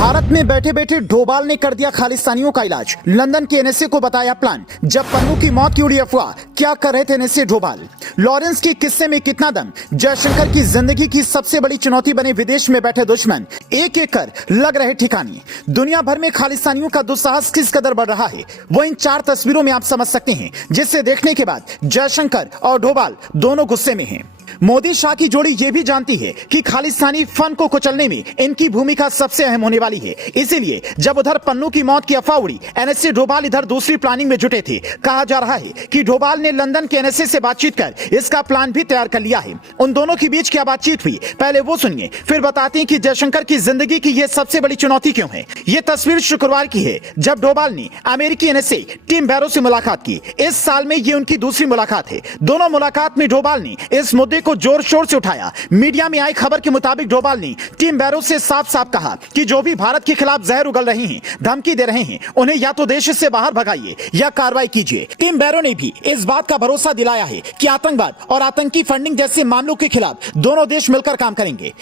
भारत में बैठे बैठे डोभाल ने कर दिया खालिस्तानियों का इलाज। लंदन के एनएसए को बताया प्लान। जब पन्नू की मौत की उड़ी अफवाह, क्या कर रहे थे एनएसए डोभाल? लॉरेंस के किस्से में कितना दम? जयशंकर की जिंदगी की सबसे बड़ी चुनौती बने विदेश में बैठे दुश्मन, एक एक कर लग रहे ठिकाने। दुनिया भर में खालिस्तानियों का दुस्साहस किस कदर बढ़ रहा है, वो इन 4 तस्वीरों में आप समझ सकते हैं, जिसे देखने के बाद जयशंकर और डोभाल दोनों गुस्से में हैं। मोदी शाह की जोड़ी ये भी जानती है कि खालिस्तानी फन को कुचलने में इनकी भूमिका सबसे अहम होने वाली है। इसीलिए जब उधर पन्नू की मौत की अफवाह उड़ी, एनएसए डोभाल इधर दूसरी प्लानिंग में जुटे थे। कहा जा रहा है कि डोभाल ने लंदन के एनएसए से बातचीत कर इसका प्लान भी तैयार कर लिया है। उन दोनों के बीच क्या बातचीत हुई, पहले वो सुनिए, फिर बताते हैं कि जयशंकर की जिंदगी की यह सबसे बड़ी चुनौती क्यों है। ये तस्वीर शुक्रवार की है, जब डोभाल ने अमेरिकी एनएसए टिम बैरो से मुलाकात की। इस साल में ये उनकी दूसरी मुलाकात है। दोनों मुलाकात में डोभाल ने इस मुद्दे को जोर शोर से उठाया। मीडिया में आई खबर के मुताबिक डोभाल ने टिम बैरो से साफ साफ कहा कि जो भी भारत के खिलाफ जहर उगल रहे हैं, धमकी दे रहे हैं, उन्हें या तो देश से बाहर भगाइए या कार्रवाई कीजिए। टिम बैरो ने भी इस बात का भरोसा दिलाया है कि आतंकवाद और आतंकी फंडिंग जैसे मामलों के खिलाफ दोनों देश मिलकर काम करेंगे।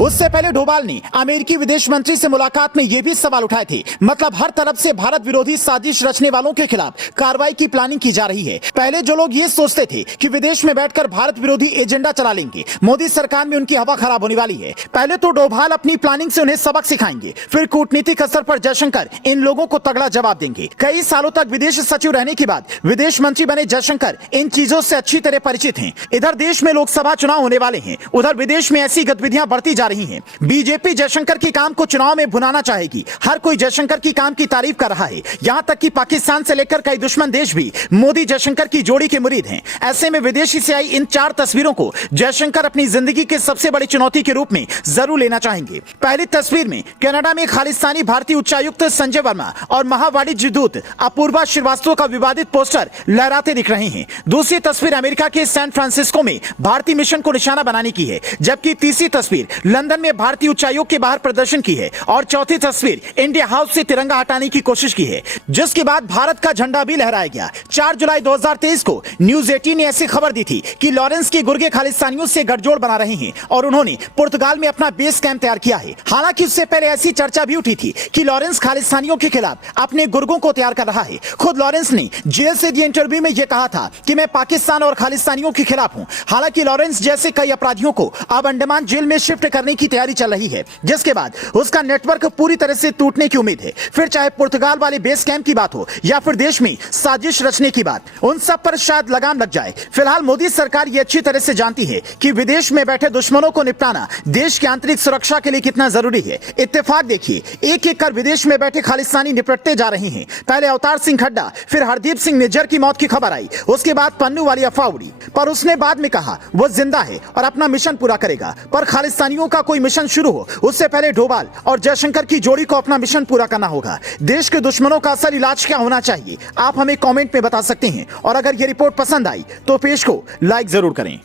उससे पहले डोभाल ने अमेरिकी विदेश मंत्री से मुलाकात में यह भी सवाल उठाए थे, मतलब हर तरफ से भारत विरोधी साजिश रचने वालों के खिलाफ कार्रवाई की प्लानिंग की जा रही है। पहले जो लोग ये सोचते थे कि विदेश में बैठकर भारत विरोधी एजेंडा चला लेंगे, मोदी सरकार में उनकी हवा खराब होने वाली है। पहले तो डोभाल अपनी प्लानिंग से उन्हें सबक सिखाएंगे, फिर कूटनीतिक असर पर जयशंकर इन लोगों को तगड़ा जवाब देंगे। कई सालों तक विदेश सचिव रहने के बाद विदेश मंत्री बने जयशंकर इन चीजों से अच्छी तरह परिचित हैं। इधर देश में लोकसभा चुनाव होने वाले हैं, उधर विदेश में ऐसी गतिविधियां बढ़ती जा रही हैं। बीजेपी जयशंकर के काम को चुनाव में भुनाना चाहेगी। हर कोई जयशंकर की काम की तारीफ कर रहा है, यहां तक कि पाकिस्तान से लेकर कई दुश्मन देश भी मोदी जयशंकर की जोड़ी के मुरीद हैं। ऐसे में विदेशी से आई इन 4 तस्वीरों को जयशंकर अपनी जिंदगी के सबसे बड़ी चुनौती के रूप में जरूर लेना चाहेंगे। पहली तस्वीर में कनाडा में खालिस्तानी भारतीय उच्चायुक्त संजय वर्मा और महावाणिज्य दूत अपूर्वा श्रीवास्तव का विवादित पोस्टर लहराते दिख रहे हैं। दूसरी तस्वीर अमेरिका के सैन फ्रांसिस्को में भारतीय मिशन को निशाना बनाने की है, जबकि तीसरी तस्वीर लंदन में भारतीय उच्चायोग के बाहर प्रदर्शन की है और चौथी तस्वीर इंडिया हाउस से तिरंगा हटाने की कोशिश की है, जिसके बाद भारत का झंडा भी लहराया गया। 4 जुलाई 2023 को न्यूज 18 ने ऐसी खबर दी थी कि लॉरेंस के गुर्गे खालिस्तानियों से गठजोड़ बना रहे हैं और उन्होंने पुर्तगाल में अपना बेस कैंप तैयार किया है। हालांकि उससे पहले ऐसी चर्चा भी उठी थी कि लॉरेंस खालिस्तानियों के खिलाफ अपने गुर्गों को तैयार कर रहा है। खुद लॉरेंस ने जेल से दिए इंटरव्यू में यह कहा था कि मैं पाकिस्तान और खालिस्तानियों के खिलाफ हूं। हालांकि लॉरेंस जैसे कई अपराधियों को अब अंडमान जेल में शिफ्ट करने की तैयारी चल रही है, जिसके बाद उसका नेटवर्क पूरी तरह से टूटने की उम्मीद है। फिर चाहे पुर्तगाल वाले बेस कैंप की बात हो या फिर देश में साजिश रचने की बात, उन सब पर शायद लगाम लग जाए। फिलहाल मोदी सरकार ये अच्छी तरह से जानती है कि विदेश में बैठे दुश्मनों को निपटाना देश की आंतरिक सुरक्षा के लिए कितना जरूरी है। इत्तेफाक देखिए, एक एक कर विदेश में बैठे खालिस्तानी निपटते जा रहे हैं। पहले अवतार सिंह खड्डा, फिर हरदीप सिंह निज्जर की मौत की खबर आई, उसके बाद पन्नू वाली अफवाह उड़ी, पर उसने बाद में कहा वो जिंदा है और अपना मिशन पूरा करेगा। पर खालिस्तानियों का कोई मिशन शुरू हो उससे पहले डोभाल और जयशंकर की जोड़ी को अपना मिशन पूरा करना होगा। देश के दुश्मनों का असल इलाज क्या होना चाहिए, आप हमें कमेंट में बता सकते हैं। और अगर ये रिपोर्ट पसंद आई तो पेज को लाइक जरूर करें।